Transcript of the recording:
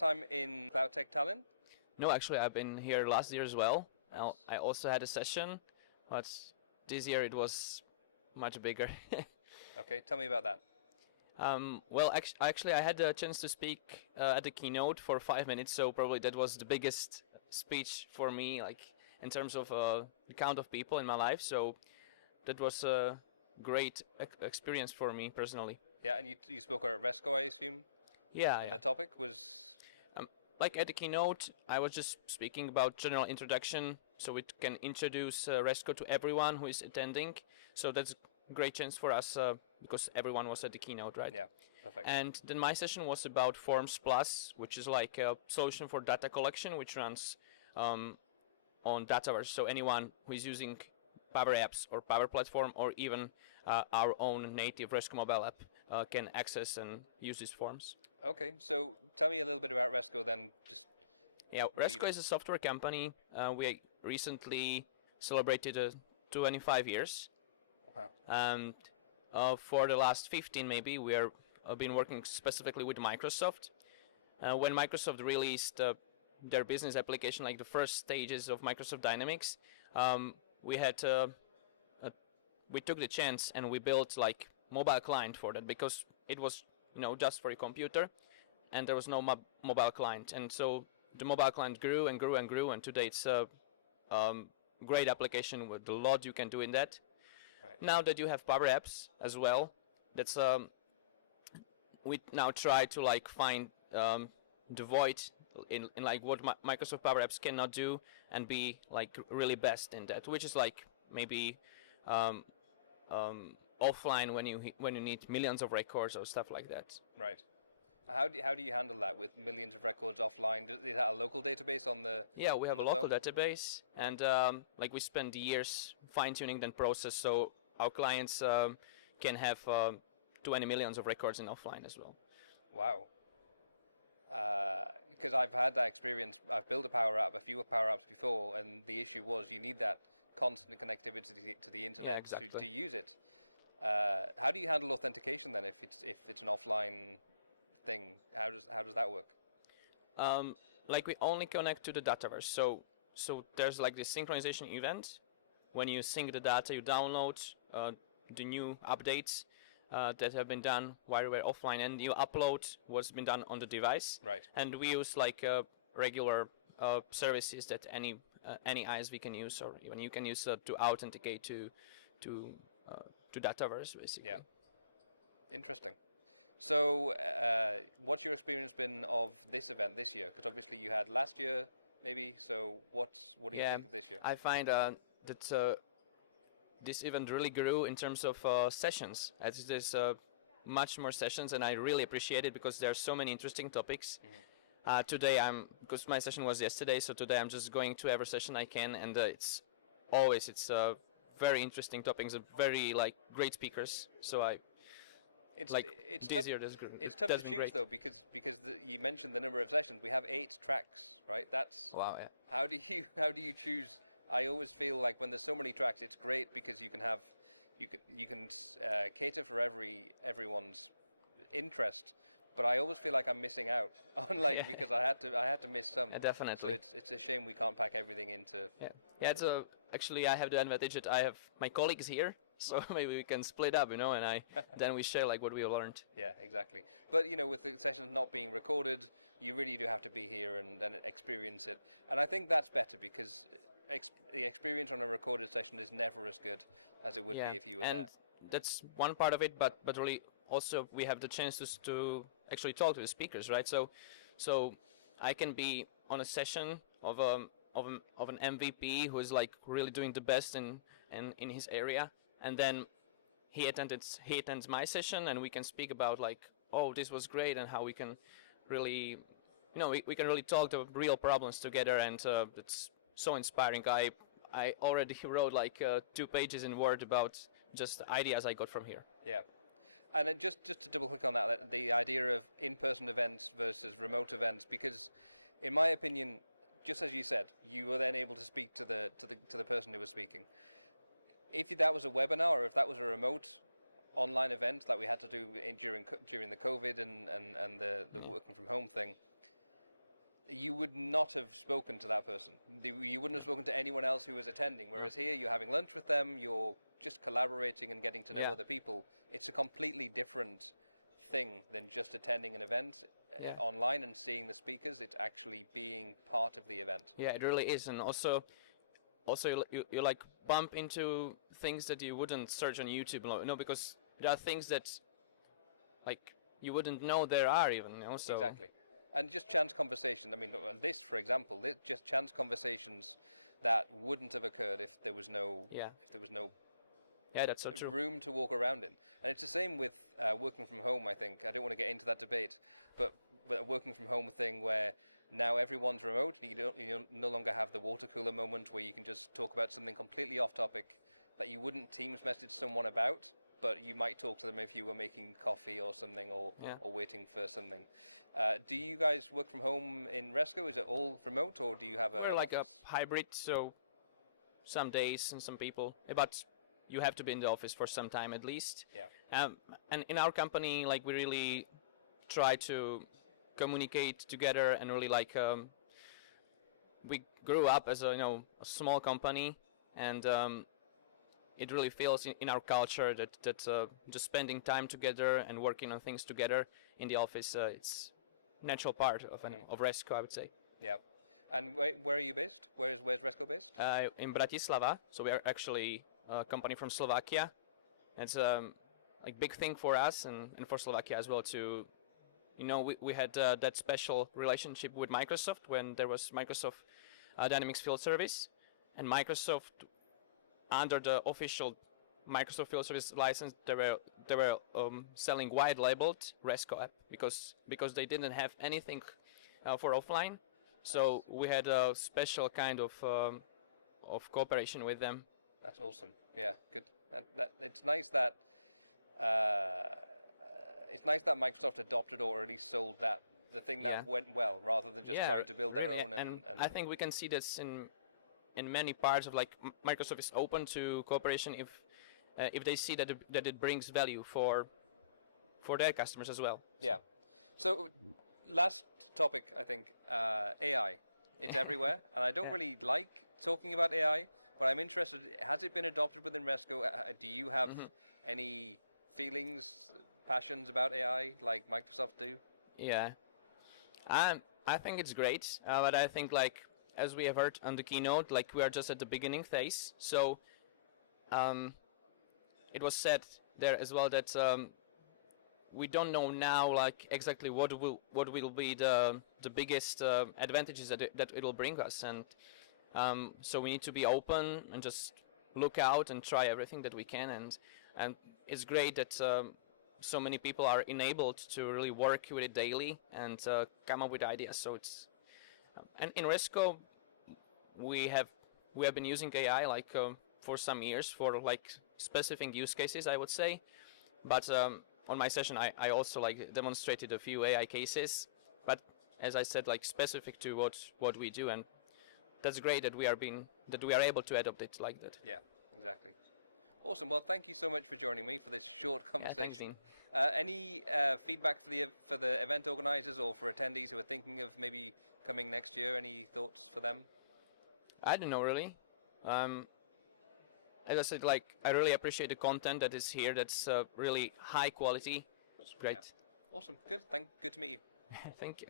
time in Tech Tallinn? No, actually, I've been here last year as well. I also had a session, but this year it was much bigger. Okay, tell me about that. Well, actually, I had the chance to speak at the keynote for 5 minutes, so probably that was the biggest speech for me, like in terms of the count of people in my life. So that was a great experience for me personally. Yeah, and you spoke at Resco, I assume, Yeah, on yeah. that topic? Like at the keynote, I was just speaking about general introduction, so it can introduce Resco to everyone who is attending. So that's a great chance for us because everyone was at the keynote, right? Yeah, perfect. And then my session was about Forms Plus, which is like a solution for data collection, which runs on Dataverse. So anyone who is using Power Apps or Power Platform or even our own native Resco mobile app can access and use these forms. Okay, so tell me a little bit about Resco then. Yeah, Resco is a software company. We recently celebrated 25 years. Wow. And for the last 15 maybe, we are been working specifically with Microsoft. When Microsoft released their business application, like the first stages of Microsoft Dynamics, we had we took the chance and we built like mobile client for that because it was just for a computer, and there was no mobile client, and so the mobile client grew and grew and grew, and today it's a great application with a lot you can do in that. Right. Now that you have Power Apps as well, that's we now try to like find the void in like what Microsoft Power Apps cannot do and be like really best in that, which is like maybe offline when you need millions of records or stuff like that. Right. How do you handle that with millions of records offline? Is that a local database on the... Yeah, we have a local database, and like we spend years fine-tuning that process, so our clients can have 20 millions of records in offline as well. Wow. Because I've had that experience. I've built a Power App, I've used a Power App before, and the issue was you need that constant connectivity to the internet. Yeah, exactly. To use it. How do you handle authentication on it with offline things? How does that work? Like we only connect to the Dataverse, so there's like this synchronization event. When you sync the data, you download the new updates that have been done while we're offline, and you upload what's been done on the device. Right. And we use like regular services that any ISV can use, or even you can use to authenticate to Dataverse, basically. Yeah. Interesting. So, what's your experience in making that this year? Because obviously you had last year, maybe, so what Yeah, this year? I find that this event really grew in terms of sessions. As there's much more sessions, and I really appreciate it because there are so many interesting topics. Today because my session was yesterday, so today I'm just going to every session I can, and it's very interesting topics, very like great speakers. So this year that's been great. Because you mentioned the number of lessons. We have 8 tracks, right? Wow, yeah. How do you choose? I always feel like when there's so many tracks, it's great because you can cater for everyone's interest. So I always feel like I'm missing out. Yeah. I have to miss one. Yeah, definitely. It's a shame we don't pack everything into it. Yeah, yeah. Actually I have the advantage that I have my colleagues here, so maybe we can split up, and then we share like what we learned. Yeah, exactly. But with the sessions not being recorded, you really do have to be here and experience it. And I think that's better because the experience on the recorded session is never as good as it would Yeah, be if you were and that's one part of it, but really also we have the chance to actually talk to the speakers, right? So I can be on a session of an MVP who is like really doing the best in his area, and then he attends my session, and we can speak about like, oh, this was great, and how we can really we can really talk the real problems together, and it's so inspiring. I already wrote like 2 pages in Word about just ideas I got from here. Yeah. And it just sort of the idea of in-person events versus remote events, because in my opinion, just as you said, you were then able to speak to the person who was speaking. If that was a webinar, or if that was a remote online event that we had to do during the COVID and the home thing, would not have spoken to that person. You wouldn't have spoken to anyone else who was attending. Whereas here you have lunch with them, you're just collaborating and getting to know other people. It's a completely different thing than just attending an event online and seeing the speakers. It's actually being part of the event. Yeah, it really is, and also you like bump into things that you wouldn't search on YouTube, because there are things that like you wouldn't know there are even, so. Exactly. And just chance conversations, and this, for example, this just chance conversations that wouldn't have occurred if there was no. Yeah. There was no. Yeah, that's so true. Room to walk around in. It's the same with workers from home. I think I don't want to get into that debate, but workers from home thing where now everyone's remote, you no longer have to walk through a moment where you can just talk about something completely off topic that you wouldn't seem to message someone about, but you might talk to them if you were making coffee or something or waiting for something. Do you guys work from home in Resco? Is it all remote, or do you have? We're like a hybrid, so some days and some people, but you have to be in the office for some time at least. Yeah. And in our company, like we really try to communicate together and really like we grew up as a a small company, and it really feels in our culture that just spending time together and working on things together in the office, it's natural part of Resco, I would say. Yeah. And where are you based? Where's Resco based? In Bratislava, so we are actually a company from Slovakia. It's like big thing for us and for Slovakia as well to, we had that special relationship with Microsoft when there was Microsoft Dynamics Field Service, and Microsoft, under the official Microsoft Field Service license, they were selling wide labeled Resco app because they didn't have anything for offline, so we had a special kind of cooperation with them. That's awesome. Yeah. It's like that Microsoft has got to the thing Yeah. went well. Yeah, really, and I think we can see this in many parts of like Microsoft is open to cooperation if they see that it brings value for their customers as well. Yeah. So last topic, I think, AI. Everywhere. And I don't really like talking about AI, but I'm interested. Has it been adopted within Resco? Do you have any feelings, passions about AI like Microsoft do? Yeah. I think it's great, but I think like as we have heard on the keynote, like we are just at the beginning phase. So it was said there as well that we don't know now like exactly what will be the biggest advantages that it will bring us, and so we need to be open and just look out and try everything that we can, and it's great that so many people are enabled to really work with it daily and come up with ideas. So it's and in Resco we have been using AI like for some years for like specific use cases, I would say, but on my session I also like demonstrated a few AI cases, but as I said, like specific to what we do, and that's great that we are able to adopt it like that. Yeah. Awesome. Well, thank you so much for joining me. Yeah, thanks, Dean. Any feedback for the event organizers or for attendees who are thinking of maybe coming next year? Any thoughts for them? I don't know really. As I said, like I really appreciate the content that is here. That's really high quality. It's great. Awesome. Thank you. Thank you.